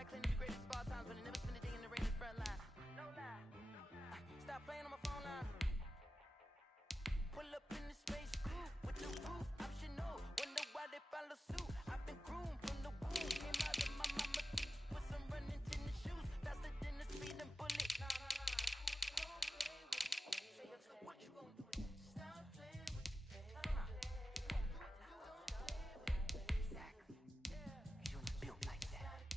like Clinton, the greatest of all times, but I never spent a day in the rain in the front line. No lie. Stop playing on my phone line. Pull up in the space coupe with the roof optional. Wonder why they follow suit. I've been groomed from the womb. Came out of my mama with some running tennis shoes. Faster than the speeding bullet. What you gonna do? Stop playing with me. Exactly. You built like that.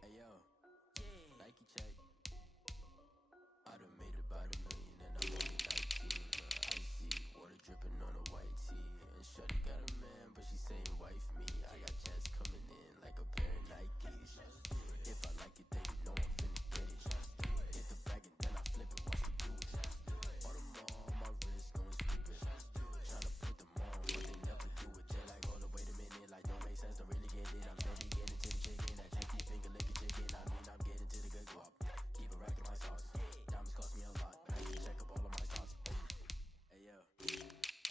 Hey yo, Nike check. I done made about $1 million and I'm only 19. Icy water dripping on a white tee. And shorty got a man, but she saying wife me. I got checks coming in like a pair of Nikes. If I like it, then you know I'm finna get it. Hit the bag and then I flip it, watch me do it. All them all on my wrist going stupid. Tryna put them on, but they never do it. They like, hold up, wait a minute, like don't make sense, don't really get it. I'm steady getting to the chicken, that tasty finger licking chicken. I mean, I'm getting to the good guap. Keep it racking my sauce. Diamonds cost me a lot, but I can check up all of my stocks. Hey yo,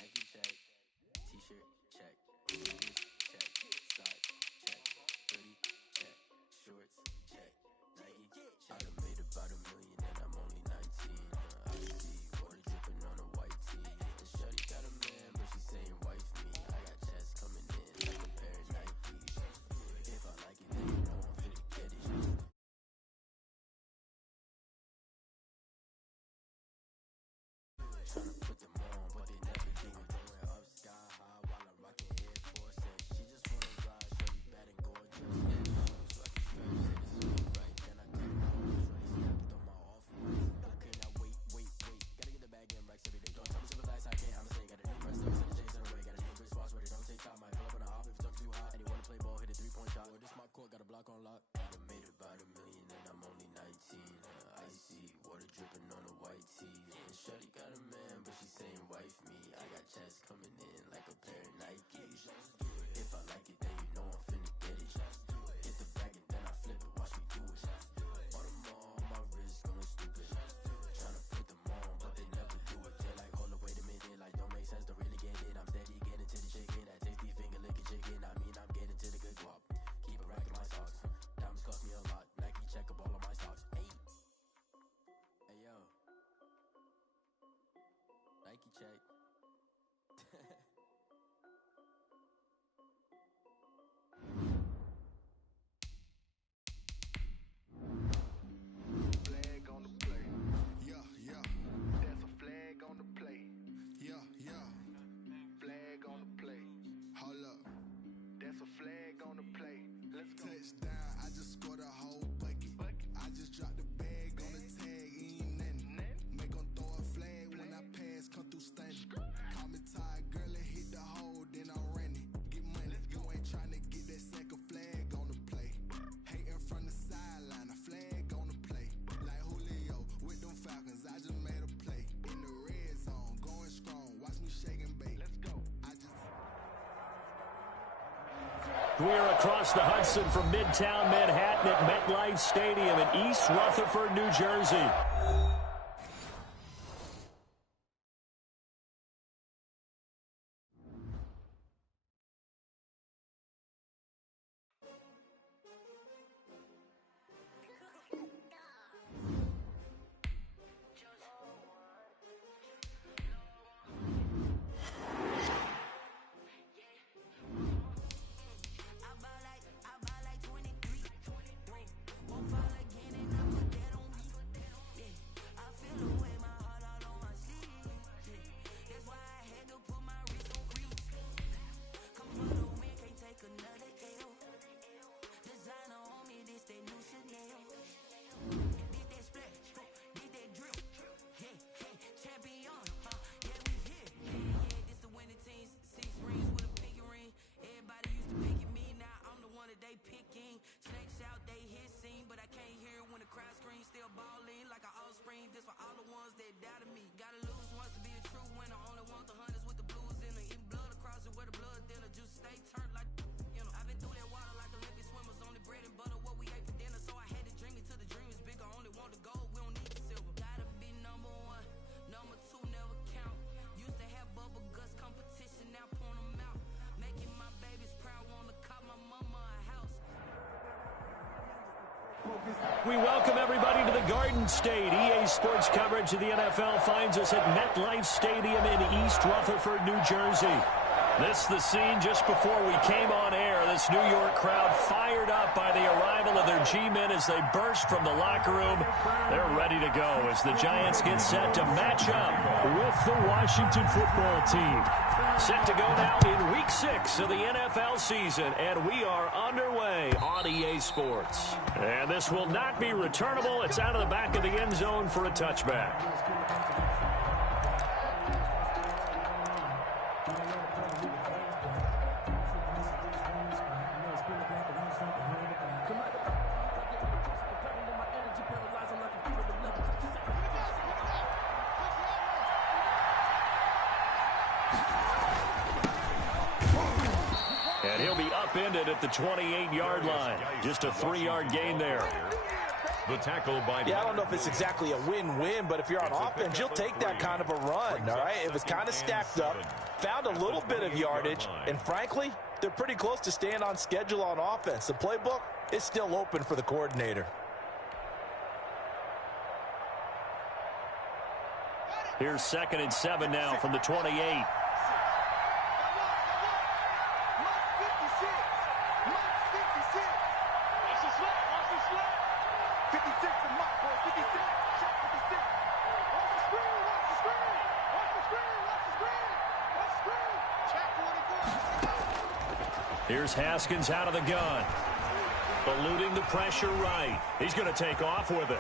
Nike check, t-shirt check, sneakers check, socks check, hoodie check, shorts check, Nike check. I done made about $1 million and I'm only 19. I see water dripping on a white tee. And shorty got a man, but she saying wife me. I got checks coming in like a pair of Nikes. If I like it, then you know I'm finna get it. Tryna put them on, but they never do it. Going up sky high while I'm rocking Air Force X. She just wanna ride, shorty bad and gorgeous. So I can strap, said it's so right. Then I cut it off, shorty snapped on my off-white. Okay, now wait. Gotta get the bag and racks every day. Don't tell me simple facts, I can't, I'ma say. Got a new press, send the J's in the way. Got a new Chris Fox, where they don't take time. Might pull up on a hop if it's talking too hot. And he wanna play ball, hit a 3-point shot. Well, this my court, got a block on lock. I done made about $1 million and I'm only 19. Icy water dripping on a white tee. And shorty got a man, but she saying wife me. I got checks coming in like a pair of Nikes. If I like it, then you know I'm finna get it. Hit the bag and then I flip it, watch me do it. All them all on my wrist going stupid. Tryna put them on, but they never do it. They like, hold up, wait a minute, like don't make sense, don't really get it. I'm steady getting to the chicken, that tasty finger licking chicken. I mean, I'm getting to the good guap. Keep it racking my socks. Diamonds cost me a lot. Nike check up all of my stocks. Hey yo, Nike check. Flag on the play. Yeah. There's a flag on the play. Yeah. Flag on the play. Hold up. There's a flag on the play. Let's go. Touchdown, I just scored a whole bucket. I just dropped the bag on the tag, ain't nothing. Make 'em throw a flag when I pass, come through stunning. Call me tired, girl, it hit the hole, then I'm running. Get money, you ain't tryna get that second flag on the play. Hating from the sideline, a flag on the play. Like Julio with them Falcons, I just made a play. In the red zone, going strong, watch me shake and bake. Let's go. We're across the Hudson from Midtown Manhattan at MetLife Stadium in East Rutherford, New Jersey. back. We welcome everybody to the Garden State. EA Sports coverage of the NFL finds us at MetLife Stadium in East Rutherford, New Jersey. This is the scene just before we came on air. This New York crowd fired up by the arrival of their G-men as they burst from the locker room. They're ready to go as the Giants get set to match up with the Washington football team. Set to go now in Week 6 of the NFL season, and we are underway on EA Sports. And this will not be returnable. It's out of the back of the end zone for a touchback. And he'll be upended at the 28-yard line. Just a 3-yard gain there. The tackle by... Yeah, I don't know if it's exactly a win-win, but if you're on offense, you'll take that kind of a run, all right? It was kind of stacked up, found a little bit of yardage, and frankly, they're pretty close to staying on schedule on offense. The playbook is still open for the coordinator. Here's 2nd and 7 now from the 28. Here's Haskins out of the gun. Eluding the pressure right. He's going to take off with it.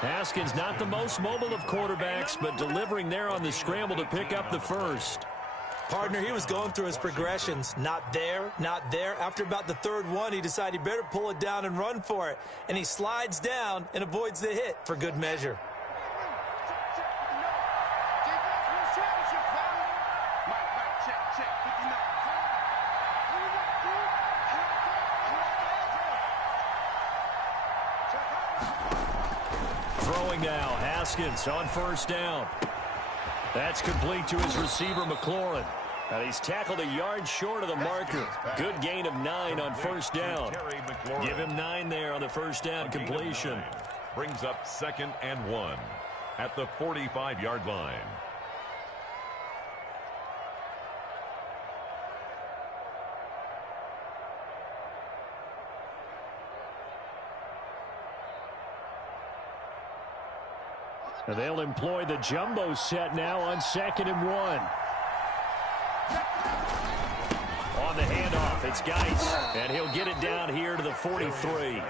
Haskins not the most mobile of quarterbacks, but delivering there on the scramble to pick up the first. Partner, he was going through his progressions. Not there, not there. After about the third one, he decided he better pull it down and run for it. And he slides down and avoids the hit for good measure. Throwing now, Haskins on 1st down. That's complete to his receiver, McLaurin. And he's tackled a yard short of the marker. Good gain of 9 on 1st down. Give him 9 there on the 1st down completion. Brings up 2nd and 1 at the 45-yard line. And they'll employ the jumbo set now on 2nd and 1. On the handoff, it's Geis, and he'll get it down here to the 43.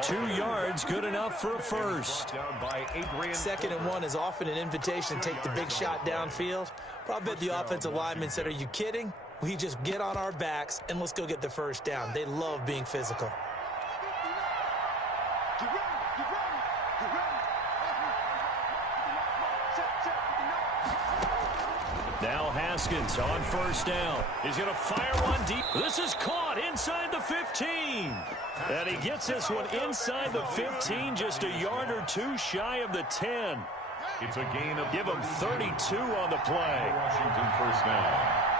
2 yards, good enough for a first. 2nd and 1 is often an invitation to take the big shot downfield. Probably bet the offensive lineman said, "Are you kidding? We just get on our backs and let's go get the first down." They love being physical. Now Haskins on 1st down. He's going to fire one deep. This is caught inside the 15. And he gets this one inside the 15, just a yard or 2 shy of the 10. It's a gain of... Give him 32 on the play. Washington 1st down.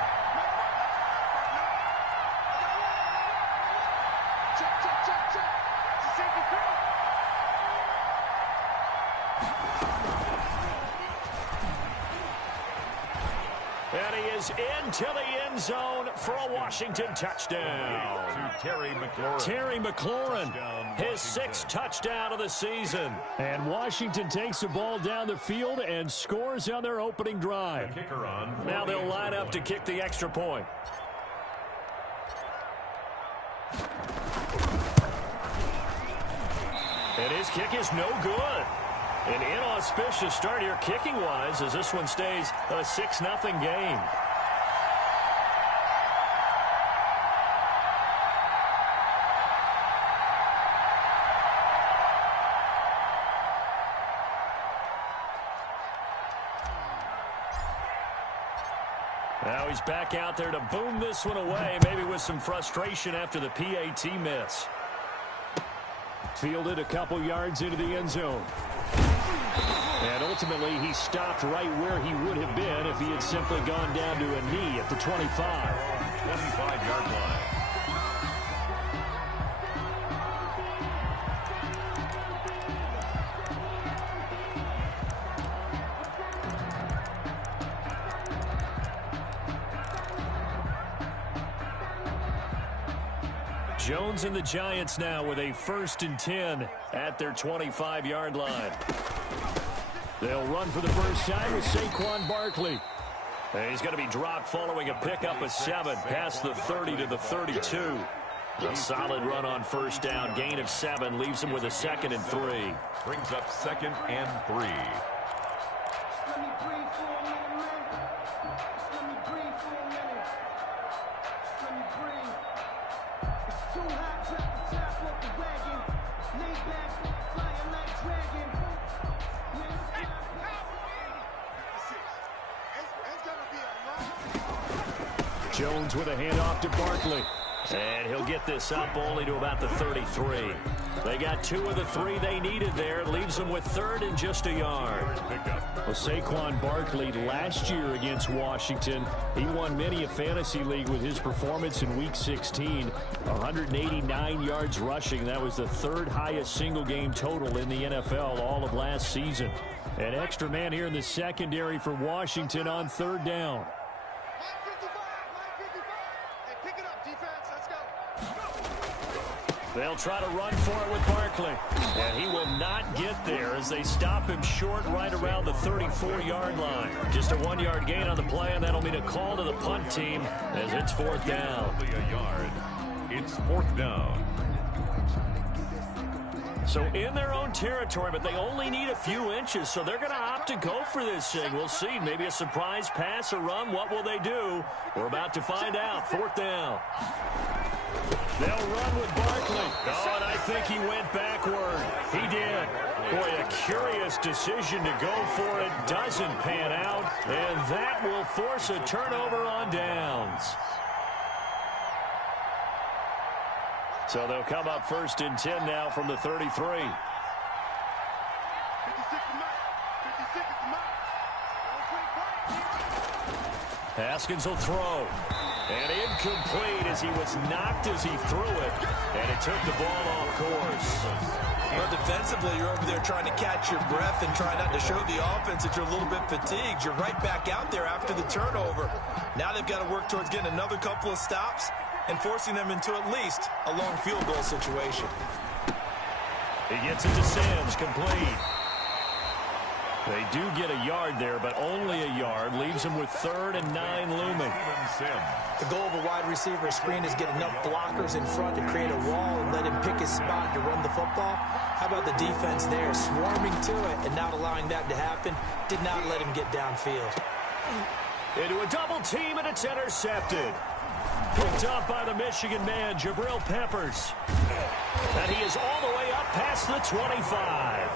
And he is into the end zone for a Washington touchdown. To Terry McLaurin. Terry McLaurin, his 6th touchdown of the season. And Washington takes the ball down the field and scores on their opening drive. The kicker on. Now they'll line up to kick the extra point. And his kick is no good. An inauspicious start here kicking-wise as this one stays a 6-0 game. Now he's back out there to boom this one away, maybe with some frustration after the PAT miss. Fielded a couple yards into the end zone. And ultimately, he stopped right where he would have been if he had simply gone down to a knee at the 25. 25-yard line. Jones and the Giants now with a 1st and 10 at their 25-yard line. They'll run for the first time with Saquon Barkley. And he's going to be dropped following a pickup of 7 past the 30 to the 32. A solid run on 1st down. Gain of 7 leaves him with a 2nd and 3. Brings up 2nd and 3. Jones with a handoff to Barkley. And he'll get this up only to about the 33. They got 2 of the 3 they needed there. It leaves them with 3rd and just a yard. Well, Saquon Barkley last year against Washington, he won many a fantasy league with his performance in Week 16. 189 yards rushing. That was the 3rd highest single game total in the NFL all of last season. An extra man here in the secondary for Washington on 3rd down. They'll try to run for it with Barkley. And he will not get there as they stop him short right around the 34-yard line. Just a 1-yard gain on the play, and that'll mean a call to the punt team as it's 4th down. A yard. It's 4th down. So in their own territory, but they only need a few inches, so they're going to opt to go for this thing. We'll see. Maybe a surprise pass or run. What will they do? We're about to find out. 4th down. They'll run with Barkley. Oh, and I think he went backward. He did. Boy, a curious decision to go for it. Doesn't pan out. And that will force a turnover on downs. So they'll come up 1st and 10 now from the 33. Haskins will throw. And incomplete as he was knocked as he threw it. And it took the ball off course. Well, defensively, you're over there trying to catch your breath and try not to show the offense that you're a little bit fatigued. You're right back out there after the turnover. Now they've got to work towards getting another couple of stops and forcing them into at least a long field goal situation. He gets it to Sims, complete. They do get a yard there, but only a yard. Leaves them with 3rd and 9 looming. The goal of a wide receiver screen is get enough blockers in front to create a wall and let him pick his spot to run the football. How about the defense there, swarming to it and not allowing that to happen? Did not let him get downfield. Into a double team, and it's intercepted. Picked up by the Michigan man, Jabril Peppers. And he is all the way up past the 25.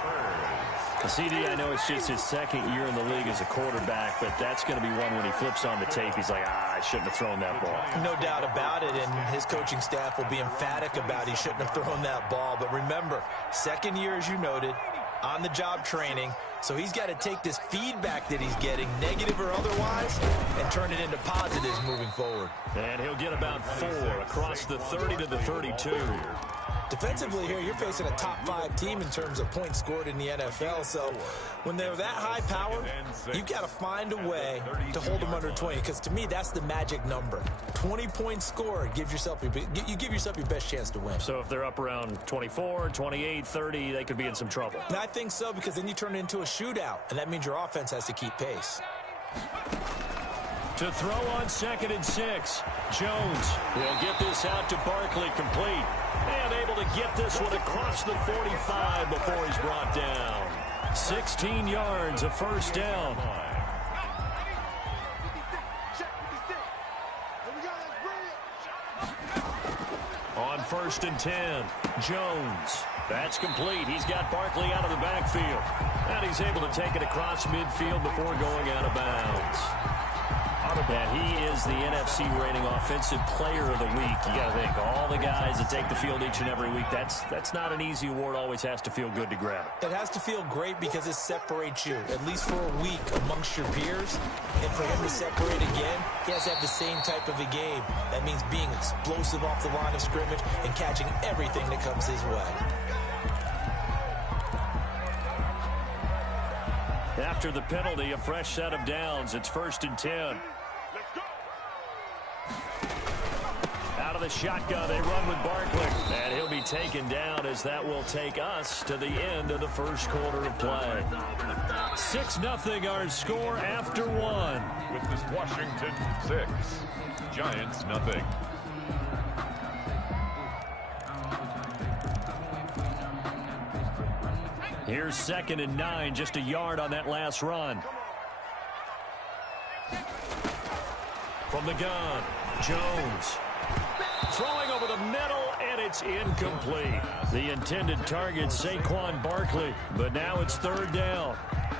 CD, I know it's just his 2nd year in the league as a quarterback, but that's going to be one when he flips on the tape. He's like, I shouldn't have thrown that ball. No doubt about it, and his coaching staff will be emphatic about he shouldn't have thrown that ball. But remember, 2nd year, as you noted, on-the-job training. So he's got to take this feedback that he's getting, negative or otherwise, and turn it into positives moving forward. And he'll get about 4 across the 30 to the 32. Defensively here, you're facing a top 5 team in terms of points scored in the NFL. So when they're that high powered, you've got to find a way to hold them under 20. Because to me, that's the magic number. 20 points scored gives yourself you give yourself your best chance to win. So if they're up around 24, 28, 30, they could be in some trouble. And I think so, because then you turn it into a shootout, and that means your offense has to keep pace. To throw on 2nd and 6. Jones will get this out to Barkley, complete. And able to get this one across the 45 before he's brought down. 16 yards, a 1st down. On 1st and 10, Jones. That's complete. He's got Barkley out of the backfield. And he's able to take it across midfield before going out of bounds. And he is the NFC rating Offensive Player of the Week. You got to think, all the guys that take the field each and every week, that's not an easy award. Always has to feel good to grab it. It has to feel great because it separates you, at least for a week, amongst your peers. And for him to separate again, he has to have the same type of a game. That means being explosive off the line of scrimmage and catching everything that comes his way. After the penalty, a fresh set of downs. It's 1st and 10. Out of the the shotgun. They run with Barkley. And he'll be taken down as that will take us to the end of the first quarter of play. 6-0 our score after one. With this Washington 6, Giants nothing. Here's 2nd and 9, just a yard on that last run. From the gun, Jones. Throwing over the middle, and it's incomplete. The intended target, Saquon Barkley, but now it's 3rd down.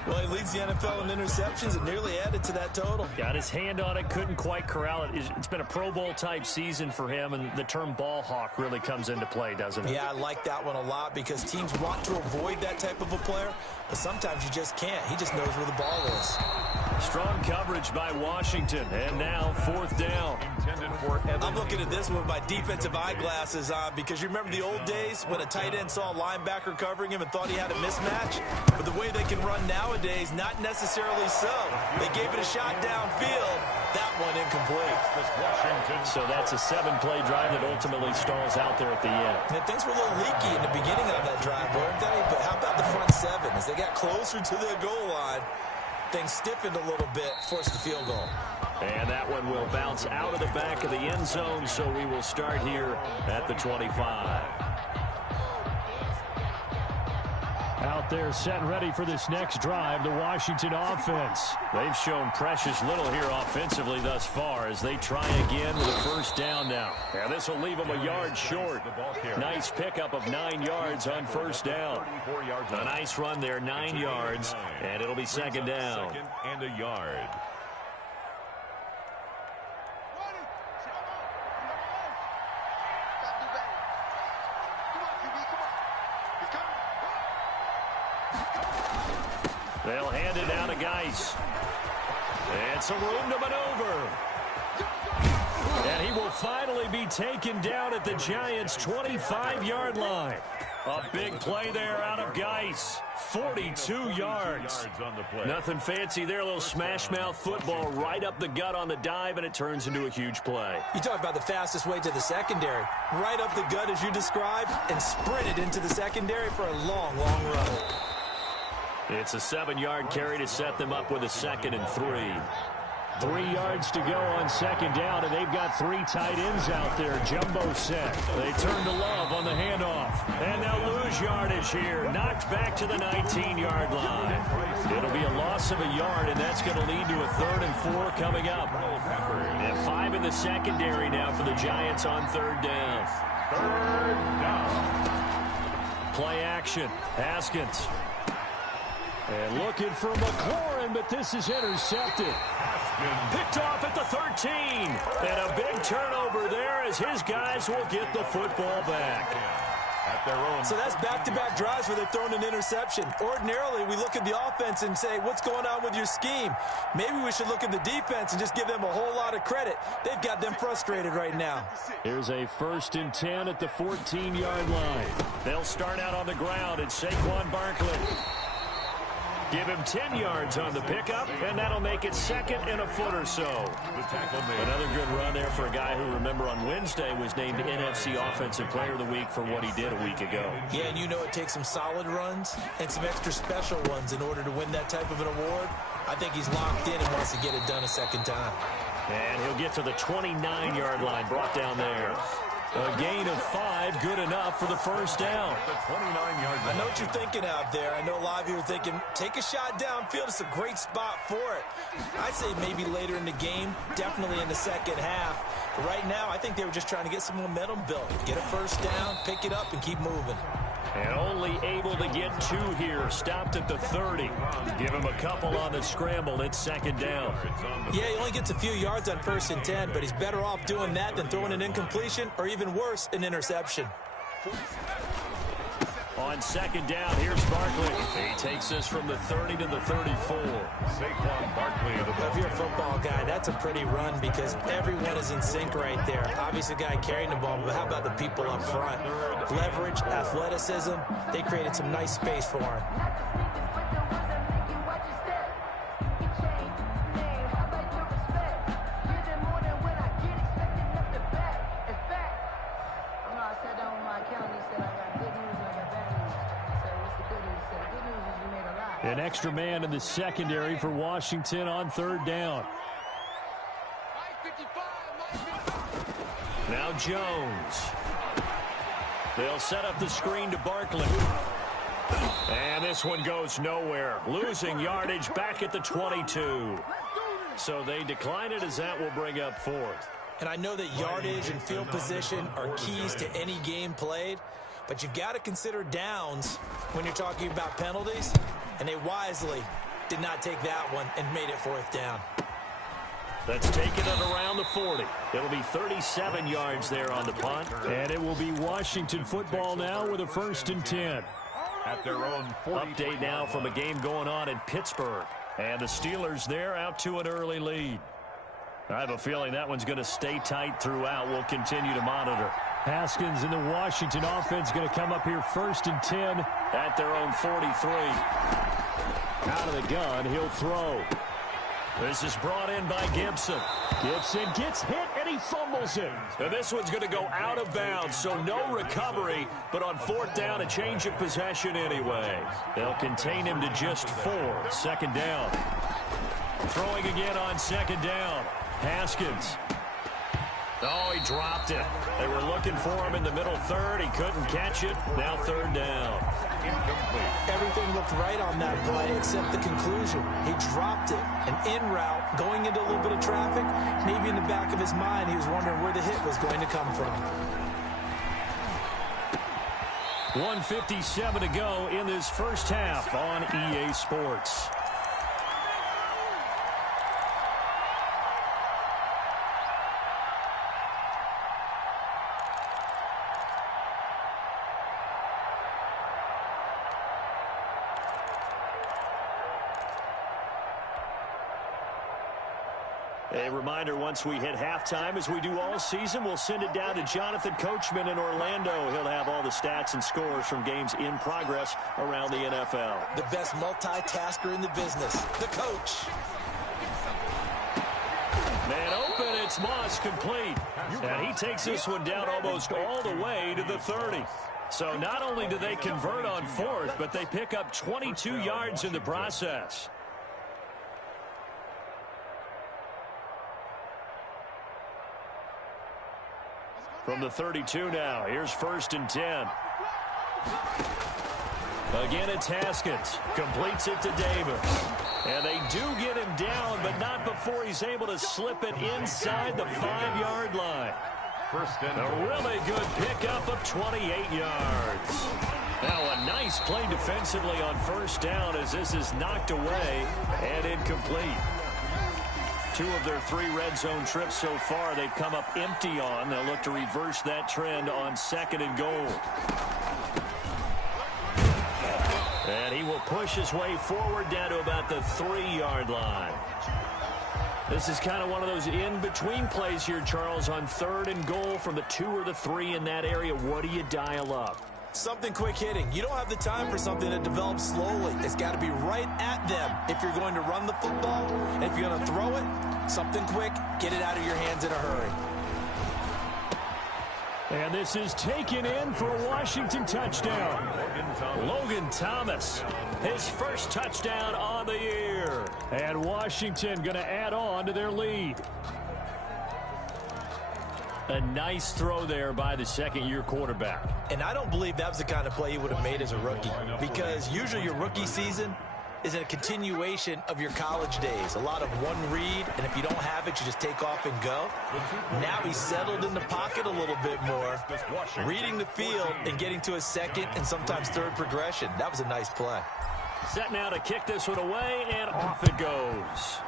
Well, he leads the NFL in interceptions and nearly added to that total. Got his hand on it, couldn't quite corral it. It's been a Pro Bowl-type season for him, and the term ball hawk really comes into play, doesn't it? Yeah, I like that one a lot because teams want to avoid that type of a player, but sometimes you just can't. He just knows where the ball is. Strong coverage by Washington, and now 4th down. I'm looking at this with my defensive eyeglasses on because you remember the old days when a tight end saw a linebacker covering him and thought he had a mismatch? But the way they can run nowadays, not necessarily so. They gave it a shot downfield. That one incomplete. So that's a 7-play drive that ultimately stalls out there at the end. And things were a little leaky in the beginning of that drive, weren't they? But how about the front 7? As they got closer to the goal line, things stiffened a little bit, forced the field goal. And that one will bounce out of the back of the end zone, so we will start here at the 25. Out there set and ready for this next drive, the Washington offense. They've shown precious little here offensively thus far as they try again with a 1st down now. And this will leave them a yard short. Nice pickup of 9 yards on 1st down. A nice run there, 9 yards, and it'll be 2nd down. 2nd and a yard. They'll hand it down to Geis. And some room to maneuver. And he will finally be taken down at the Giants' 25-yard line. A big play there out of Geis. 42 yards. Nothing fancy there. A little smash-mouth football right up the gut on the dive, and it turns into a huge play. You talk about the fastest way to the secondary. Right up the gut, as you described, and sprinted into the secondary for a long, long run. It's a 7-yard carry to set them up with a 2nd and 3. 3 yards to go on 2nd down, and they've got 3 tight ends out there. Jumbo set. They turn to Love on the handoff. And they'll lose yardage here. Knocked back to the 19-yard line. It'll be a loss of a yard, and that's going to lead to a 3rd and 4 coming up. And 5 in the secondary now for the Giants on 3rd down. 3rd down. Play action. Haskins. And looking for McLaurin, but this is intercepted. Picked off at the 13. And a big turnover there as his guys will get the football back. At their own. So that's back-to-back drives where they've thrown an interception. Ordinarily, we look at the offense and say, what's going on with your scheme? Maybe we should look at the defense and just give them a whole lot of credit. They've got them frustrated right now. Here's a 1st and 10 at the 14-yard line. They'll start out on the ground, and Saquon Barkley. Give him 10 yards on the pickup, and that'll make it 2nd and a foot or so. Another good run there for a guy who, remember, on Wednesday was named NFC Offensive Player of the Week for what he did a week ago. Yeah, and you know it takes some solid runs and some extra special ones in order to win that type of an award. I think he's locked in and wants to get it done a 2nd time. And he'll get to the 29-yard line, brought down there. A gain of 5, good enough for the 1st down. I know what you're thinking out there. I know a lot of you are thinking, take a shot downfield. It's a great spot for it. I'd say maybe later in the game, definitely in the 2nd half. But right now, I think they were just trying to get some momentum built. Get a 1st down, pick it up, and keep moving. And only able to get 2 here. Stopped at the 30. Give him a couple on the scramble. It's 2nd down. Yeah, he only gets a few yards on 1st and 10, but he's better off doing that than throwing an incompletion or even worse, an interception. On 2nd down, here's Barkley. He takes us from the 30 to the 34. Saquon Barkley. If you're a football guy, that's a pretty run because everyone is in sync right there. Obviously, the guy carrying the ball, but how about the people up front? Leverage, athleticism, they created some nice space for him. An extra man in the secondary for Washington on third down. Now Jones. They'll set up the screen to Barkley. And this one goes nowhere. Losing yardage back at the 22. So they decline it as that will bring up fourth. And I know that yardage and field position are keys to any game played, but you've got to consider downs when you're talking about penalties, and they wisely did not take that one and made it fourth down. That's taken it around the 40. It'll be 37 yards there on the punt, and it will be Washington football now with a 1st and 10. At their own 40. Update now from a game going on in Pittsburgh, and the Steelers there out to an early lead. I have a feeling that one's going to stay tight throughout. We'll continue to monitor. Haskins and the Washington offense going to come up here 1st and 10 at their own 43. Out of the gun, he'll throw. This is brought in by Gibson. Gibson gets hit and he fumbles it. Now this one's going to go out of bounds, so no recovery, but on 4th down, a change of possession anyway. They'll contain him to just 4. 2nd down. Throwing again on 2nd down. Haskins. Oh, he dropped it. They were looking for him in the middle 3rd. He couldn't catch it. Now 3rd down. Incomplete. Everything looked right on that play except the conclusion. He dropped it. An in route, going into a little bit of traffic. Maybe in the back of his mind, he was wondering where the hit was going to come from. 1:57 to go in this first half on EA Sports. A reminder, once we hit halftime, as we do all season, we'll send it down to Jonathan Coachman in Orlando. He'll have all the stats and scores from games in progress around the NFL. The best multitasker in the business, the coach. Man open, it's Moss, complete. And he takes this one down almost all the way to the 30. So not only do they convert on 4th, but they pick up 22 yards in the process. From the 32 now, here's 1st and 10. Again, it's Haskins. Completes it to Davis. And they do get him down, but not before he's able to slip it inside the 5-yard line. A really good pickup of 28 yards. Now a nice play defensively on 1st down as this is knocked away and incomplete. 2 of their 3 red zone trips so far they've come up empty on. They'll look to reverse that trend on 2nd and goal. And he will push his way forward down to about the 3-yard line. This is kind of one of those in-between plays here, Charles, on 3rd and goal from the 2 or the 3 in that area. What do you dial up? Something quick hitting. You don't have the time for something that develops slowly. It's got to be right at them if you're going to run the football. And if you're going to throw it, something quick, get it out of your hands in a hurry. And this is taken in for a Washington touchdown. Logan Thomas, his first touchdown on the year. And Washington going to add on to their lead. A nice throw there by the 2nd-year quarterback. And I don't believe that was the kind of play he would have made as a rookie, because usually your rookie season is a continuation of your college days. A lot of one read, and if you don't have it, you just take off and go. Now he's settled in the pocket a little bit more, reading the field and getting to his 2nd and sometimes 3rd progression. That was a nice play. Set now to kick this one away, and off it goes.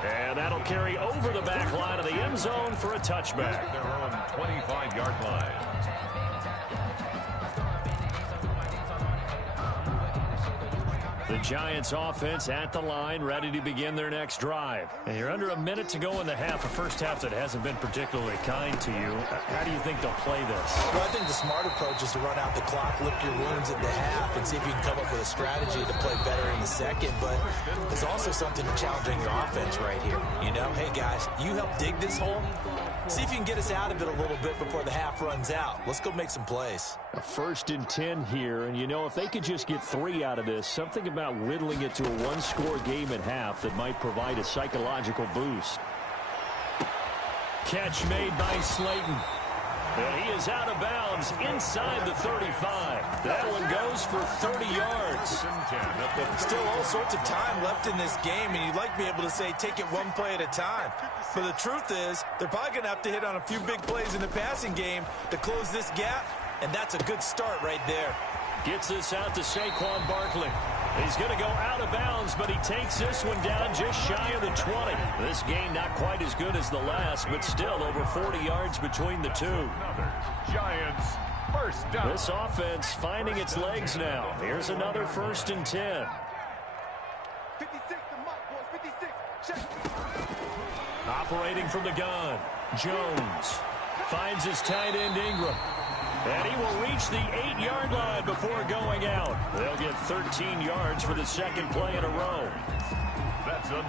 And that'll carry over the back line of the end zone for a touchback. Their own 25-yard line. The Giants offense at the line, ready to begin their next drive. And you're under a minute to go in the half, a first half that hasn't been particularly kind to you. How do you think they'll play this? Well, I think the smart approach is to run out the clock, lick your wounds at the half, and see if you can come up with a strategy to play better in the 2nd. But there's also something challenging your offense right here. You know, hey, guys, you help dig this hole. See if you can get us out of it a little bit before the half runs runs out. Let's go make some plays. A 1st and 10 here, and if they could just get 3 out of this, something about whittling it to a one-score game at half that might provide a psychological boost. Catch made by Slayton. And he is out of bounds inside the 35. That one goes for 30 yards. Still all sorts of time left in this game, and you'd like to be able to say take it one play at a time. But the truth is, they're probably going to have to hit on a few big plays in the passing game to close this gap, and that's a good start right there. Gets this out to Saquon Barkley. He's going to go out of bounds, but he takes this one down just shy of the 20. This gain not quite as good as the last, but still over 40 yards between the two. Giants first down. This offense finding its legs now. Here's another 1st and 10. 56, the mark, boys, 56. Check. Operating from the gun, Jones finds his tight end Ingram. And he will reach the 8-yard line before going out. They'll get 13 yards for the second play in a row.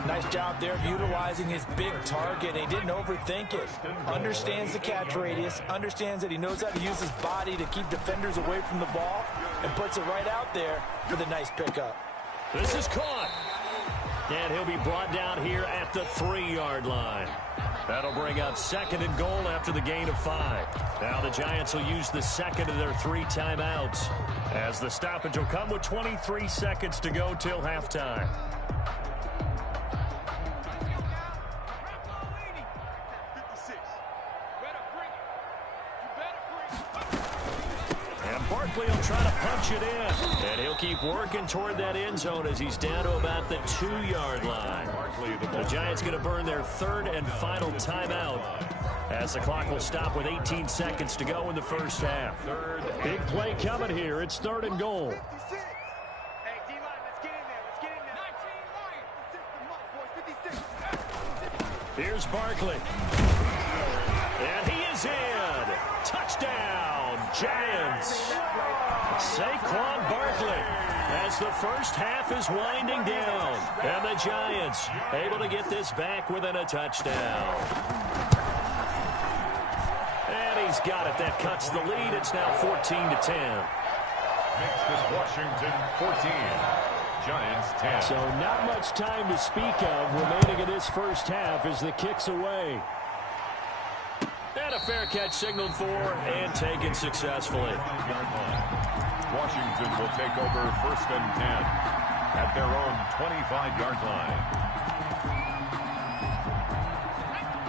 Nice job there of utilizing his big target. He didn't overthink it. Understands the catch radius. Understands that he knows how to use his body to keep defenders away from the ball. And puts it right out there for the nice pickup. This is caught. And he'll be brought down here at the 3-yard line. That'll bring up 2nd and goal after the gain of 5. Now the Giants will use the second of their 3 timeouts, as the stoppage will come with 23 seconds to go till halftime. And Barkley will try to punch it in. And he'll keep working toward that end zone as he's down to about the 2-yard line. The Giants going to burn their 3rd and final timeout, as the clock will stop with 18 seconds to go in the first half. Big play coming here. It's 3rd and goal. Here's Barkley. And he is in. Touchdown, Giants. Saquon Barkley, as the first half is winding down. And the Giants able to get this back within a touchdown. And he's got it. That cuts the lead. It's now 14-10. Makes this Washington 14. Giants 10. So not much time to speak of remaining in this first half as the kick's away. And a fair catch signaled for and taken successfully. Washington will take over 1st and 10 at their own 25-yard line.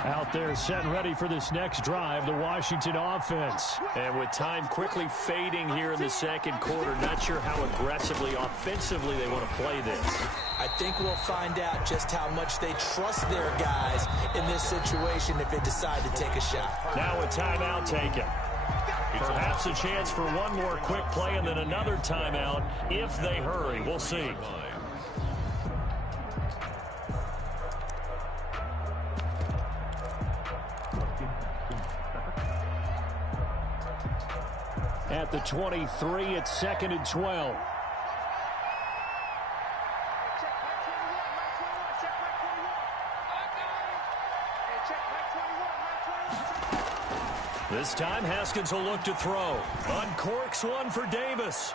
Out there set and ready for this next drive, the Washington offense. And with time quickly fading here in the second quarter, not sure how aggressively, offensively they want to play this. I think we'll find out just how much they trust their guys in this situation if they decide to take a shot. Now a timeout taken. Perhaps a chance for one more quick play and then another timeout if they hurry. We'll see. At the 23, it's 2nd and 12. This time, Haskins will look to throw. Uncorks one for Davis.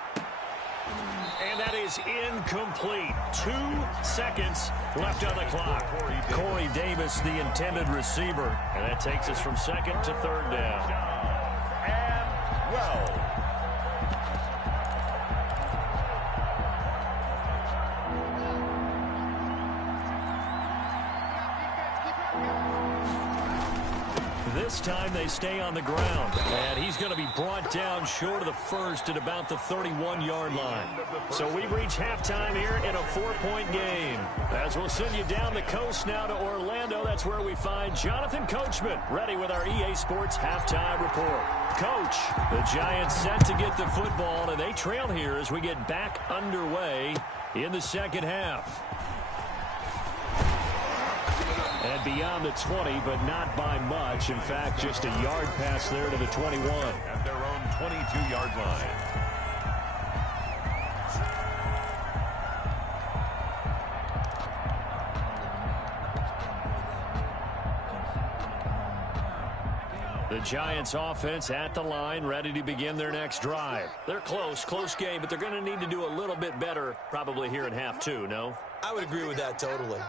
And that is incomplete. 2 seconds left on the clock. Corey Davis, the intended receiver. And that takes us from 2nd to 3rd down. And well. This time they stay on the ground, and he's going to be brought down short of the first at about the 31-yard line. So we've reached halftime here in a 4-point game. As we'll send you down the coast now to Orlando, that's where we find Jonathan Coachman, ready with our EA Sports halftime report. Coach, the Giants set to get the football, and they trail here as we get back underway in the second half. And beyond the 20, but not by much. In fact, just a yard pass there to the 21. At their own 22-yard line. The Giants offense at the line, ready to begin their next drive. They're close game, but they're going to need to do a little bit better probably here in half two, no? I would agree with that totally.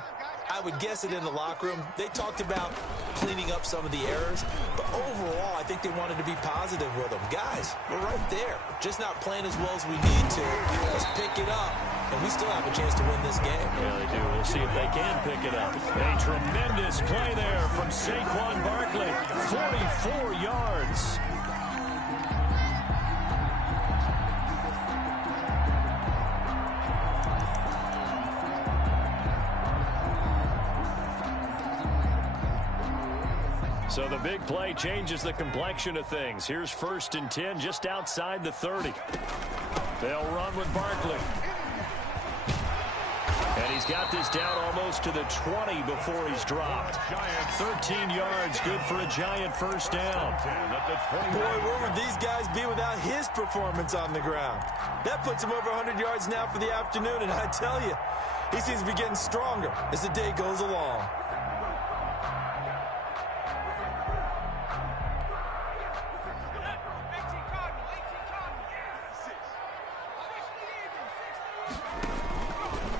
I would guess it in the locker room. They talked about cleaning up some of the errors, but overall, I think they wanted to be positive with them. Guys, we're right there. Just not playing as well as we need to. Let's pick it up, and we still have a chance to win this game. Yeah, they do. We'll see if they can pick it up. A tremendous play there from Saquon Barkley. 44 yards. So the big play changes the complexion of things. Here's 1st and 10 just outside the 30. They'll run with Barkley. And he's got this down almost to the 20 before he's dropped. 13 yards, good for a Giant first down. Boy, where would these guys be without his performance on the ground? That puts him over 100 yards now for the afternoon, and I tell you, he seems to be getting stronger as the day goes along.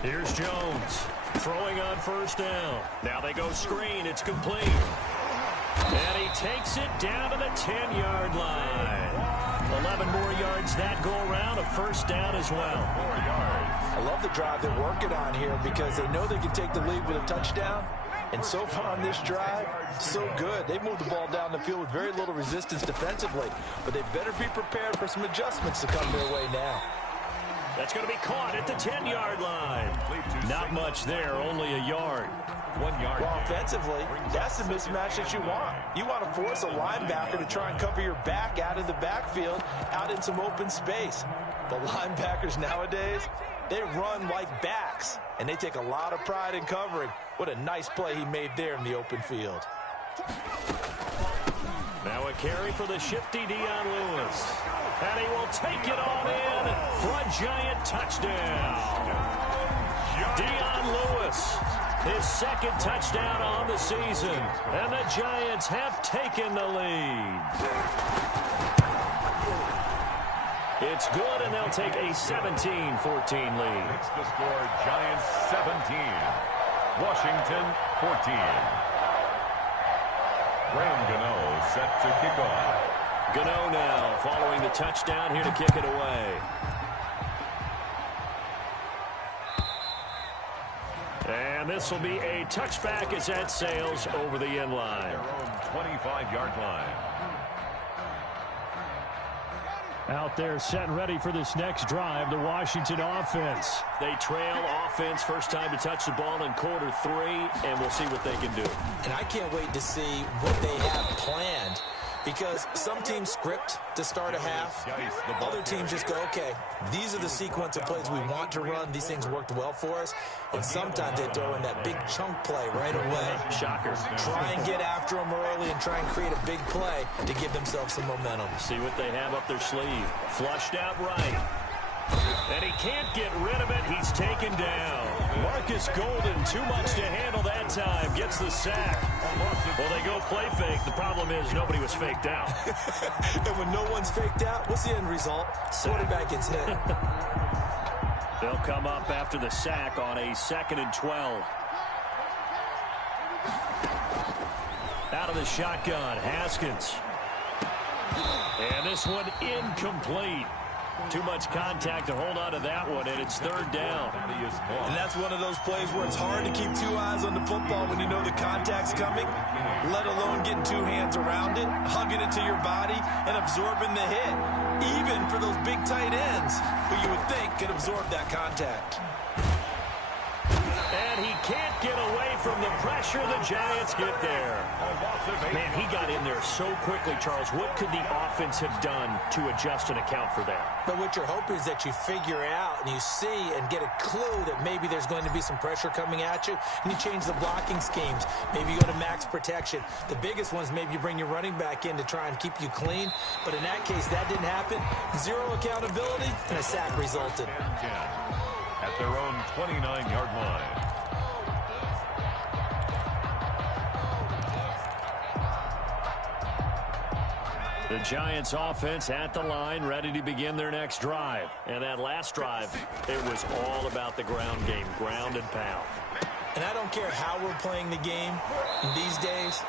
Here's Jones throwing on first down. Now they go screen. It's complete. And he takes it down to the 10-yard line. 11 more yards that go around. A first down as well. 4 yards. I love the drive they're working on here because they know they can take the lead with a touchdown. And so far on this drive, so good. They moved the ball down the field with very little resistance defensively. But they better be prepared for some adjustments to come their way now. That's going to be caught at the 10-yard line. Not much there, only a yard. 1 yard. Well, offensively, that's the mismatch that you want. You want to force a linebacker to try and cover your back out of the backfield, out in some open space. The linebackers nowadays, they run like backs, and they take a lot of pride in covering. What a nice play he made there in the open field. Now a carry for the shifty Dion Lewis. And he will take it on in for a Giant touchdown. Dion Lewis, his 2nd touchdown on the season. And the Giants have taken the lead. It's good, and they'll take a 17-14 lead. It's the score, Giants 17, Washington 14. Graham Gano set to kick off. Gano now following the touchdown here to kick it away. And this will be a touchback as that sails over the end line. Their own 25-yard line. Out there set and ready for this next drive, the Washington offense. They trail offense, first time to touch the ball in quarter 3, and we'll see what they can do. And I can't wait to see what they have planned. Because some teams script to start a half. Other teams just go, okay, these are the sequence of plays we want to run. These things worked well for us. And sometimes they throw in that big chunk play right away. Shocker. Try and get after them early and try and create a big play to give themselves some momentum. See what they have up their sleeve. Flushed out right. And he can't get rid of it. He's taken down. Marcus Golden, too much to handle that time. Gets the sack. Well, they go play fake. The problem is nobody was faked out. And when no one's faked out, what's the end result? Quarterback gets hit. They'll come up after the sack on a 2nd and 12. Out of the shotgun, Haskins. And this one incomplete. Too much contact to hold on to that one, and it's 3rd down. And that's one of those plays where it's hard to keep 2 eyes on the football when you know the contact's coming, let alone getting 2 hands around it, hugging it to your body, and absorbing the hit. Even for those big tight ends, who you would think could absorb that contact. And he can't get away from the pressure. The Giants get there. Man, he got in there so quickly, Charles. What could the offense have done to adjust and account for that? But what you're hoping is that you figure out and you see and get a clue that maybe there's going to be some pressure coming at you, and you change the blocking schemes. Maybe you go to max protection. The biggest ones, maybe you bring your running back in to try and keep you clean. But in that case, that didn't happen. 0 accountability, and a sack resulted. At their own 29-yard line. The Giants offense at the line, ready to begin their next drive. And that last drive, it was all about the ground game, ground and pound. And I don't care how we're playing the game these days,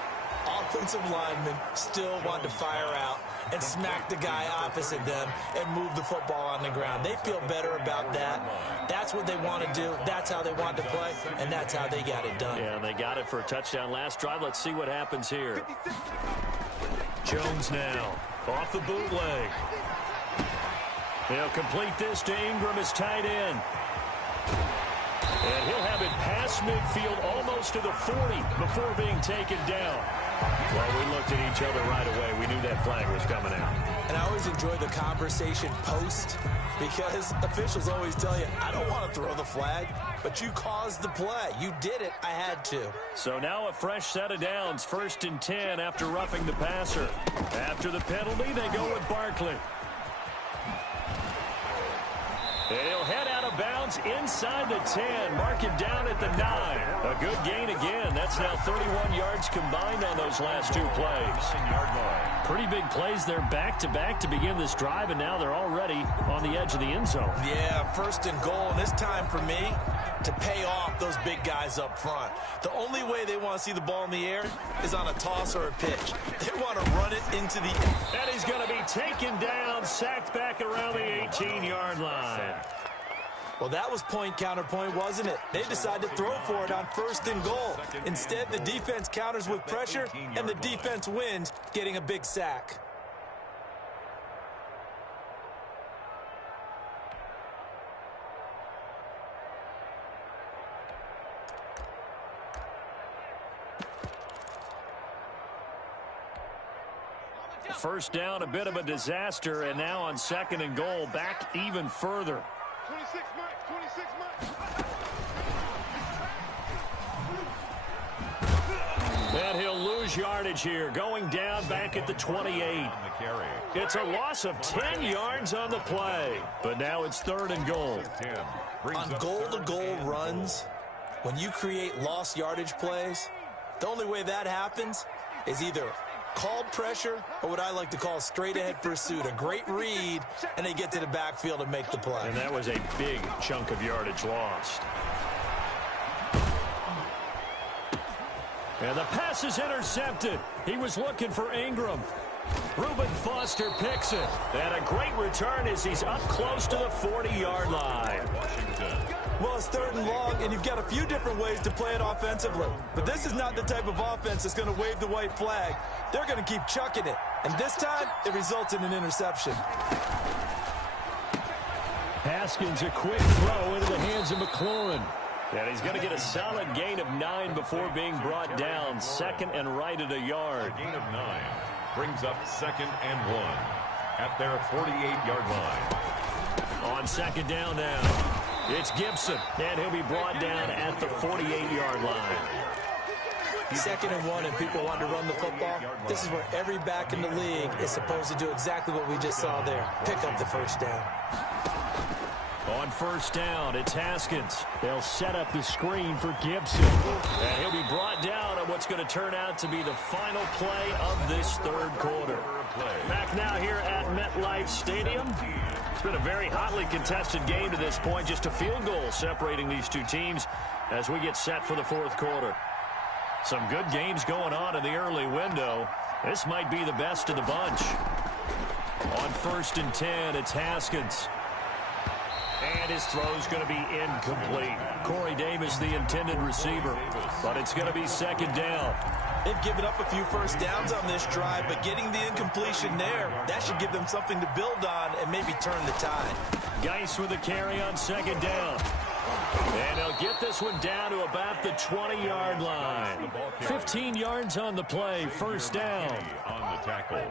offensive linemen still want to fire out and smack the guy opposite them and move the football on the ground. They feel better about that. That's what they want to do. That's how they want to play, and that's how they got it done. Yeah, they got it for a touchdown last drive. Let's see what happens here. Jones now off the bootleg. They'll complete this to Ingram, his tight end. And he'll have it past midfield almost to the 40 before being taken down. Well, we looked at each other right away. We knew that flag was coming out. And I always enjoy the conversation post because officials always tell you, I don't want to throw the flag, but you caused the play. You did it. I had to. So now a fresh set of downs, 1st and 10 after roughing the passer. After the penalty, they go with Barkley. He'll head out of bounds inside the 10. Mark him down at the 9. A good gain again. That's now 31 yards combined on those last two plays. Pretty big plays there back-to-back to begin this drive, and now they're already on the edge of the end zone. Yeah, 1st and goal, and it's time for me to pay off those big guys up front. The only way they want to see the ball in the air is on a toss or a pitch. They want to run it into the air. And he's going to be taken down, sacked back around the 18-yard line. Well, that was point counterpoint, wasn't it? They decided to throw for it on 1st and goal. Instead, the defense counters with pressure, and the defense wins, getting a big sack. First down, a bit of a disaster, and now on 2nd and goal, back even further. 26 And he'll lose yardage here, going down back at the 28. It's a loss of 10 yards on the play, but now it's 3rd and goal. On goal-to-goal runs, when you create lost yardage plays, the only way that happens is either called pressure or what I like to call straight-ahead pursuit. A great read, and they get to the backfield and make the play. And that was a big chunk of yardage lost. And the pass is intercepted. He was looking for Ingram. Reuben Foster picks it. And a great return as he's up close to the 40-yard line. Well, it's 3rd and long, and you've got a few different ways to play it offensively. But this is not the type of offense that's going to wave the white flag. They're going to keep chucking it. And this time, it results in an interception. Haskins, a quick throw into the hands of McLaurin. And he's going to get a solid gain of 9 before being brought down. 2nd and right at a yard. A gain of 9 brings up 2nd and 1 at their 48-yard line. On 2nd down now, it's Gibson, and he'll be brought down at the 48-yard line. 2nd and 1, and people want to run the football. This is where every back in the league is supposed to do exactly what we just saw there. Pick up the 1st down. On 1st down, it's Haskins. They'll set up the screen for Gibson. And he'll be brought down on what's going to turn out to be the final play of this 3rd quarter. Back now here at MetLife Stadium. It's been a very hotly contested game to this point. Just a field goal separating these two teams as we get set for the 4th quarter. Some good games going on in the early window. This might be the best of the bunch. On 1st and 10, it's Haskins. And his throw's going to be incomplete. Corey Davis, the intended receiver. But it's going to be 2nd down. They've given up a few 1st downs on this drive, but getting the incompletion there, that should give them something to build on and maybe turn the tide. Geis with a carry on 2nd down. And they'll get this one down to about the 20-yard line. 15 yards on the play, 1st down. On the tackle.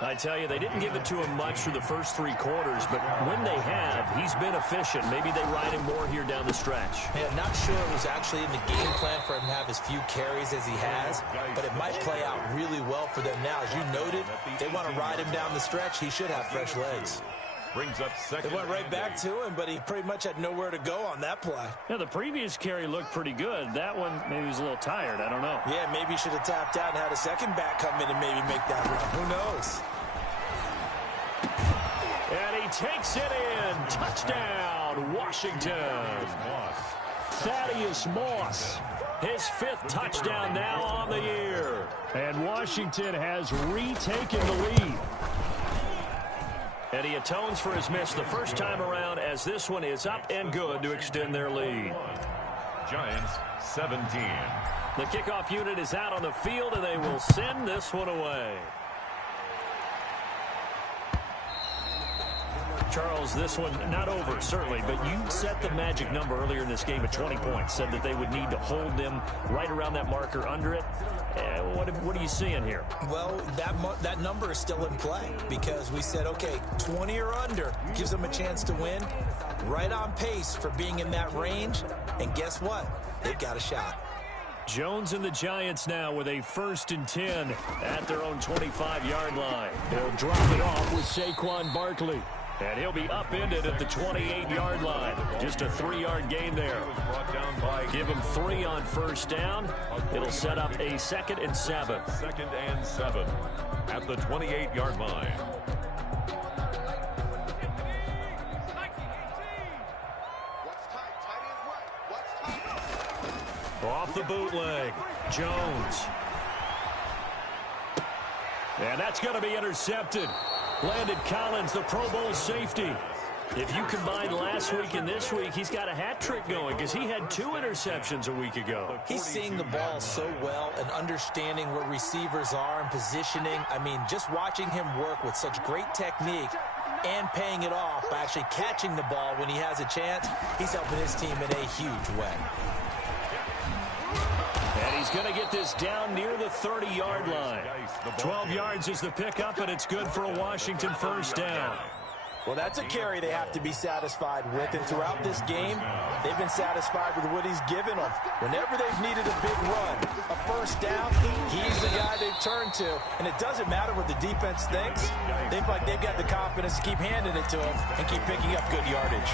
I tell you, they didn't give it to him much for the first 3 quarters, but when they have, he's been efficient. Maybe they ride him more here down the stretch. Hey, I'm not sure it was actually in the game plan for him to have as few carries as he has, but it might play out really well for them now. As you noted, they want to ride him down the stretch. He should have fresh legs. Brings up 2nd. They went right back to him, but he pretty much had nowhere to go on that play. Yeah, the previous carry looked pretty good. That one, maybe he was a little tired. I don't know. Yeah, maybe he should have tapped out and had a second back come in and maybe make that run. Who knows? takes it in. Touchdown, Washington. Thaddeus Moss, his 5th touchdown now on the year. And Washington has retaken the lead. And he atones for his miss the first time around as this one is up and good to extend their lead. Giants 17. The kickoff unit is out on the field, and they will send this one away. Charles, this one not over, certainly, but you set the magic number earlier in this game at 20 points, said that they would need to hold them right around that marker under it. What are you seeing here? Well, that number is still in play because we said, okay, 20 or under gives them a chance to win. Right on pace for being in that range, and guess what? They've got a shot. Jones and the Giants now with a 1st and 10 at their own 25-yard line. They'll drop it off with Saquon Barkley. And he'll be upended at the 28-yard line. Just a 3-yard gain there. Give him 3 on 1st down. It'll set up a 2nd and 7. 2nd and 7 at the 28-yard line. Off the bootleg, Jones. And that's going to be intercepted. Landon Collins, the Pro Bowl safety. If you combine last week and this week, he's got a hat trick going because he had 2 interceptions a week ago. He's seeing the ball so well and understanding where receivers are and positioning. I mean, just watching him work with such great technique and paying it off by actually catching the ball when he has a chance, he's helping his team in a huge way. And he's going to get this down near the 30-yard line. 12 yards is the pickup, and it's good for a Washington 1st down. Well, that's a carry they have to be satisfied with, and throughout this game, they've been satisfied with what he's given them. Whenever they've needed a big run, a 1st down, he's the guy they've turned to, and it doesn't matter what the defense thinks. They feel like they've got the confidence to keep handing it to him and keep picking up good yardage.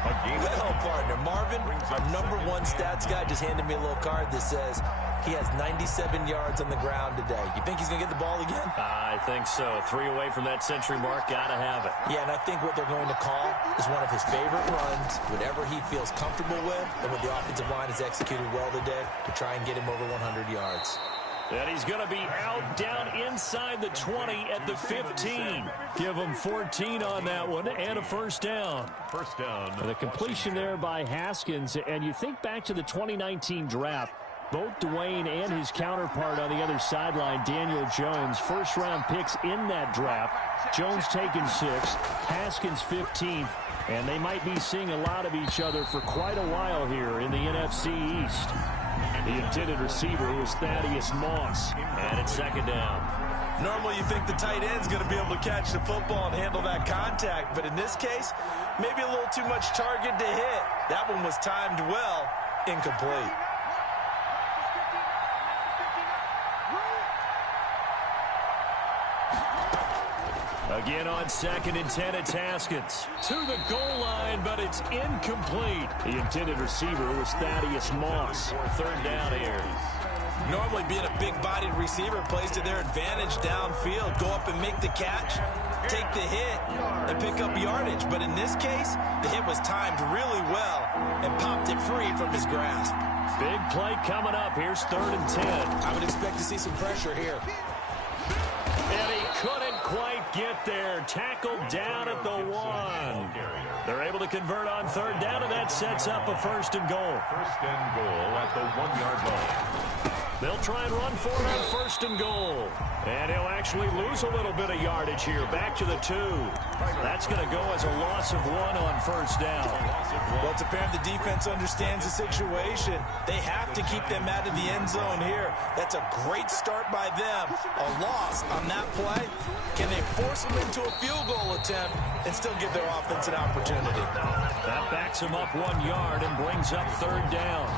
Well, partner, Marvin, our #1 stats guy, just handed me a little card that says he has 97 yards on the ground today. You think he's going to get the ball again? I think so. 3 away from that century mark. Got to have it. Yeah, and I think what they're going to call is one of his favorite runs, whatever he feels comfortable with, and what the offensive line has executed well today to try and get him over 100 yards. And he's going to be out down inside the 20 at the 15. Give him 14 on that one and a 1st down. 1st down. And the completion there by Haskins. And you think back to the 2019 draft, both Dwayne and his counterpart on the other sideline, Daniel Jones, 1st-round picks in that draft. Jones taken 6th, Haskins 15th. And they might be seeing a lot of each other for quite a while here in the NFC East. The intended receiver was Thaddeus Moss. And it's 2nd down. Normally you think the tight end's going to be able to catch the football and handle that contact. But in this case, maybe a little too much target to hit. That one was timed well, incomplete. Again on 2nd and 10, it's Haskins. To the goal line, but it's incomplete. The intended receiver was Thaddeus Moss. 3rd down here. Normally being a big-bodied receiver plays to their advantage downfield. Go up and make the catch, take the hit, and pick up yardage. But in this case, the hit was timed really well and popped it free from his grasp. Big play coming up. Here's 3rd and 10. I would expect to see some pressure here. And he couldn't quite get there. Tackled down at the 1. They're able to convert on 3rd down, and that sets up a 1st and goal. 1st and goal at the 1-yard line. They'll try and run for it on 1st and goal. And he'll actually lose a little bit of yardage here. Back to the 2. That's going to go as a loss of 1 on 1st down. Well, it's apparent the defense understands the situation. They have to keep them out of the end zone here. That's a great start by them. A loss on that play. Can they force them into a field goal attempt and still give their offense an opportunity? That backs him up 1 yard and brings up 3rd down.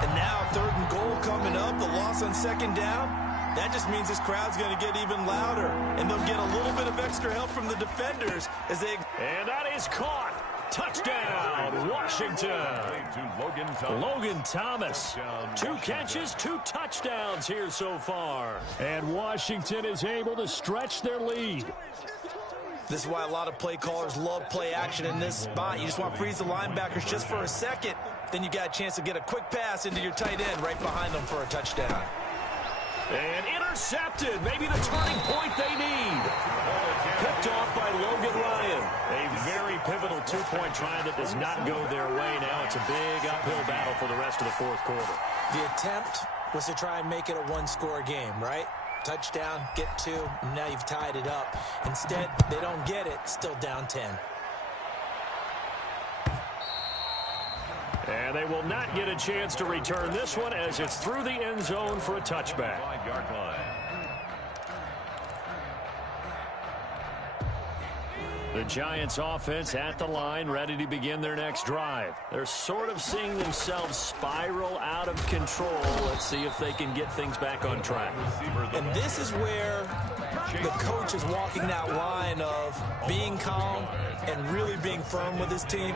And now 3rd and goal coming up, the loss on 2nd down. That just means this crowd's going to get even louder. And they'll get a little bit of extra help from the defenders as they... And that is caught. Touchdown, Washington. Logan Thomas. 2 catches, 2 touchdowns here so far. And Washington is able to stretch their lead. This is why a lot of play callers love play action in this spot. You just want to freeze the linebackers just for a second. Then you got a chance to get a quick pass into your tight end right behind them for a touchdown. And intercepted. Maybe the turning point they need. Picked off by Logan Ryan. A very pivotal two-point try that does not go their way. Now it's a big uphill battle for the rest of the fourth quarter. The attempt was to try and make it a one-score game, right? Touchdown, get 2, and now you've tied it up. Instead, they don't get it, still down 10. And they will not get a chance to return this one as it's through the end zone for a touchback. 5-yard line. The Giants offense at the line, ready to begin their next drive. They're sort of seeing themselves spiral out of control. Let's see if they can get things back on track. And this is where the coach is walking that line of being calm and really being firm with his team.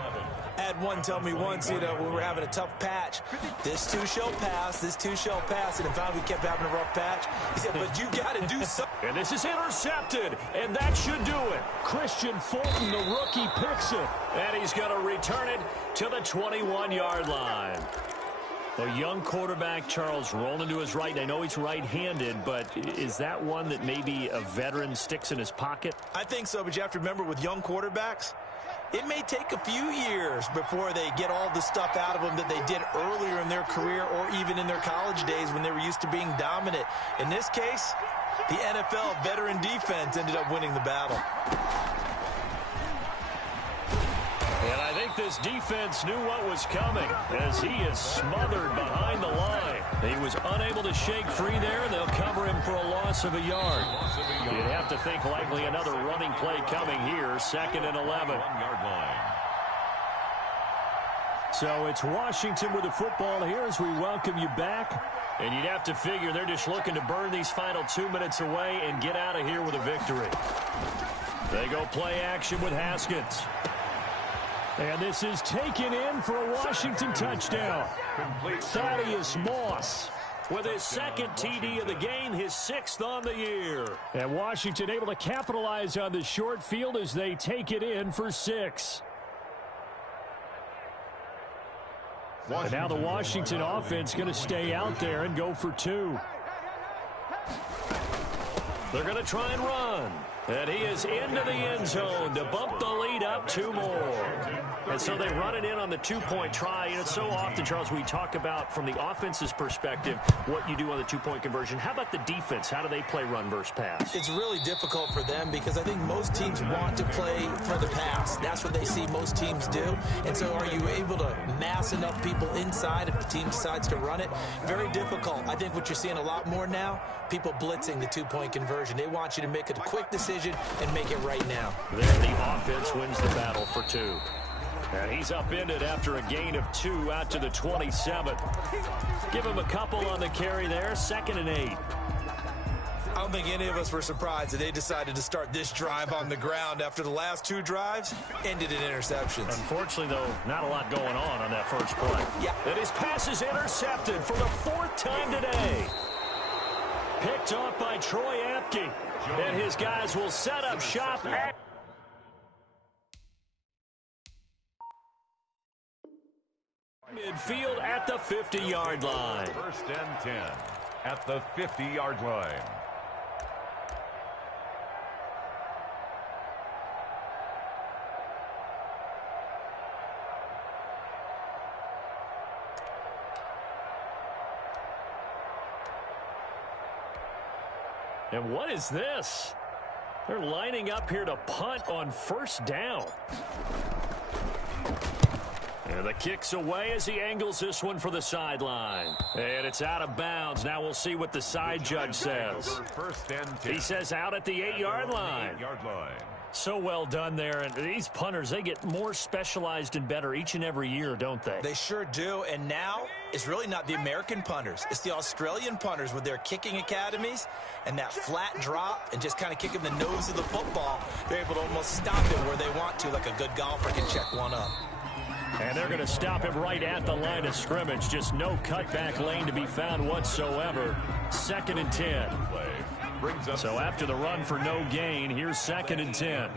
I had one tell me once, when we were having a tough patch, this too shall pass, this too shall pass, and in fact we kept having a rough patch. He said, but you got to do something. And this is intercepted, and that should do it. Christian Fulton, the rookie, picks it. And he's going to return it to the 21-yard line. A young quarterback, Charles, rolling to his right. I know he's right-handed, but is that one that maybe a veteran sticks in his pocket? I think so, but you have to remember with young quarterbacks, it may take a few years before they get all the stuff out of them that they did earlier in their career or even in their college days when they were used to being dominant. In this case, the NFL veteran defense ended up winning the battle. And I think this defense knew what was coming as he is smothered behind the line. He was unable to shake free there, and they'll cover him for a loss of a yard. You'd have to think likely another running play coming here, 2nd and 11. 1-yard line. So it's Washington with the football here as we welcome you back. And you'd have to figure they're just looking to burn these final 2 minutes away and get out of here with a victory. They go play action with Haskins. And this is taken in for a Washington touchdown. Thaddeus Moss with his 2nd TD of the game, his 6th on the year. And Washington able to capitalize on the short field as they take it in for 6. And now the Washington offense going to stay out there and go for 2. They're going to try and run. And he is into the end zone to bump the lead up 2 more. And so they run it in on the 2-point try. You know, so often, Charles, we talk about from the offense's perspective what you do on the 2-point conversion. How about the defense? How do they play run versus pass? It's really difficult for them because I think most teams want to play for the pass. That's what they see most teams do. And so are you able to mass enough people inside if the team decides to run it? Very difficult. I think what you're seeing a lot more now, people blitzing the 2-point conversion. They want you to make a quick decision and make it right now. There the offense wins the battle for 2. And he's upended after a gain of 2 out to the 27. Give him a couple on the carry there, 2nd and 8. I don't think any of us were surprised that they decided to start this drive on the ground after the last 2 drives ended in interceptions. Unfortunately, though, not a lot going on that first play. Yeah. And his pass is intercepted for the 4th time today. Picked off by Troy Apke. And his guys will set up shop at midfield at the 50-yard line. 1st and 10 at the 50-yard line. And what is this? They're lining up here to punt on 1st down. And the kick's away as he angles this one for the sideline. And it's out of bounds. Now we'll see what the side judge says. 1st and 10. He says out at the 8-yard line. 8-yard line. So well done there. And these punters, they get more specialized and better each and every year, don't they? They sure do. And now it's really not the American punters. It's the Australian punters with their kicking academies and that flat drop and just kind of kicking the nose of the football. They're able to almost stop it where they want to, like a good golfer can check one up. And they're going to stop him right at the line of scrimmage. Just no cutback lane to be found whatsoever. 2nd and 10. Brings up So after the run for no gain, here's 2nd and 10.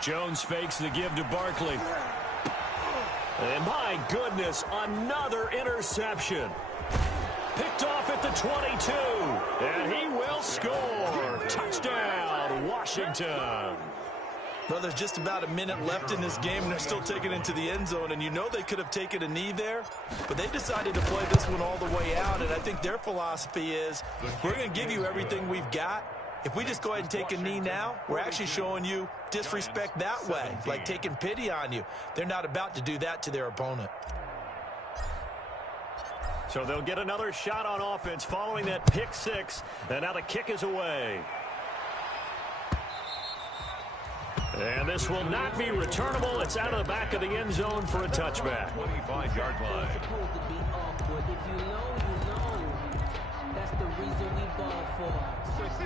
Jones fakes the give to Barkley. And my goodness, another interception. Picked off at the 22. And he will score. Touchdown, Washington. Well, there's just about a minute left in this game, and they're still taking it into the end zone. And you know they could have taken a knee there, but they decided to play this one all the way out. And I think their philosophy is, we're going to give you everything we've got. If we just go ahead and take a knee now, we're actually showing you disrespect that way, like taking pity on you. They're not about to do that to their opponent. So they'll get another shot on offense following that pick six. And now the kick is away. And this will not be returnable. It's out of the back of the end zone for a touchback. 25-yard line. It's supposed to be awkward. If you know, you know. That's the reason we ball for.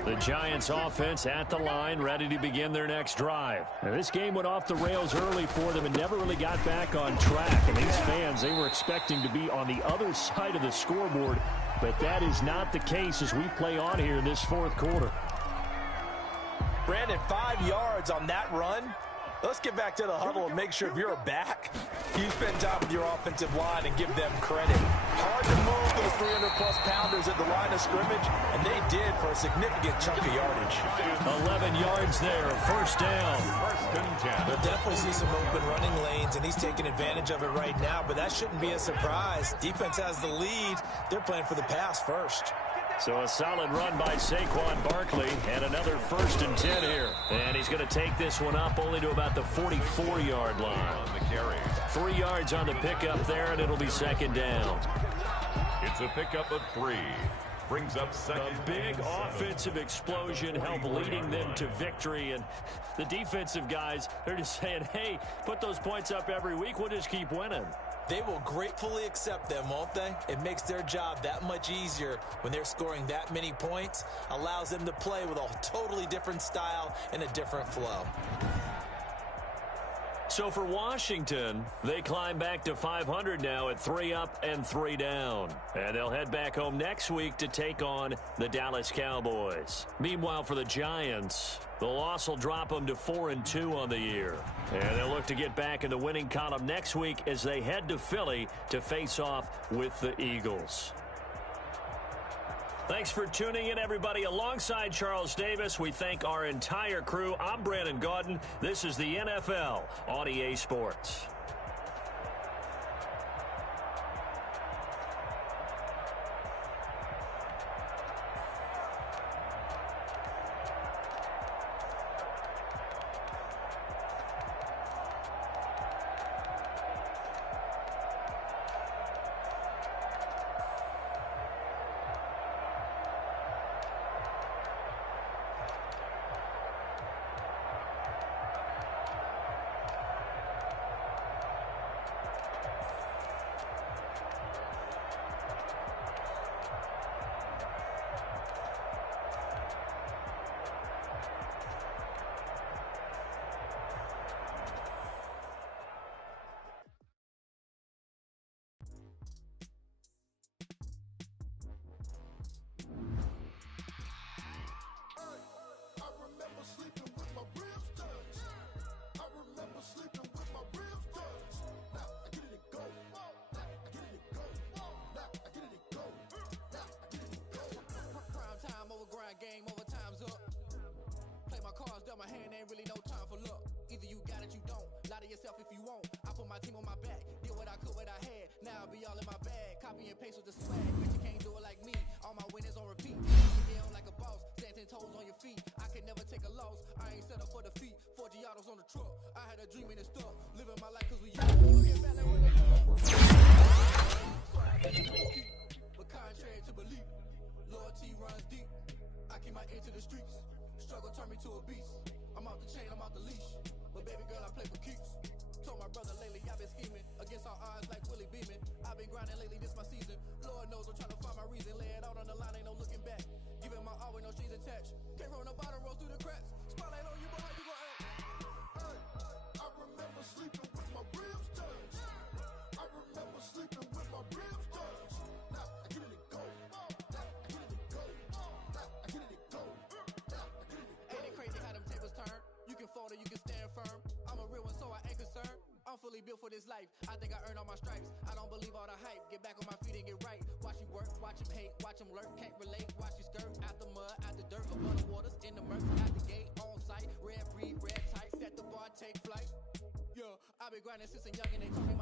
The Giants offense at the line, ready to begin their next drive. And this game went off the rails early for them and never really got back on track. And these fans, they were expecting to be on the other side of the scoreboard, but that is not the case as we play on here in this fourth quarter. Brandon, 5 yards on that run. Let's get back to the huddle and make sure if you're a back, you spend time with your offensive line and give them credit. Hard to move those 300-plus pounders at the line of scrimmage, and they did for a significant chunk of yardage. 11 yards there, first down. We'll definitely see some open running lanes, and he's taking advantage of it right now, but that shouldn't be a surprise. Defense has the lead. They're playing for the pass first. So a solid run by Saquon Barkley, and another 1st and 10 here. And he's going to take this one up only to about the 44-yard line. 3 yards on the pickup there, and it'll be 2nd down. It's a pickup of 3. Brings up 2nd. A big offensive explosion helped leading them to victory. And the defensive guys, they're just saying, hey, put those points up every week. We'll just keep winning. They will gratefully accept them, won't they? It makes their job that much easier when they're scoring that many points. Allows them to play with a totally different style and a different flow. So for Washington, they climb back to 500 now at 3 up and 3 down. And they'll head back home next week to take on the Dallas Cowboys. Meanwhile, for the Giants, the loss will drop them to 4-2 on the year. And they'll look to get back in the winning column next week as they head to Philly to face off with the Eagles. Thanks for tuning in, everybody. Alongside Charles Davis, we thank our entire crew. I'm Brandon Gaudin. This is the NFL on EA Sports. Sleeping with my ribs touched. Now I get fully built for this life. I think I earned all my stripes. I don't believe all the hype. Get back on my feet and get right. Watch you work, watch him hate, watch him lurk. Can't relate, watch you skirt. Out the mud, out the dirt, above the waters, in the murks, out the gate, on sight. Red breed, red tight, set the bar, take flight. Yo, I've been grinding since a youngin'. They told me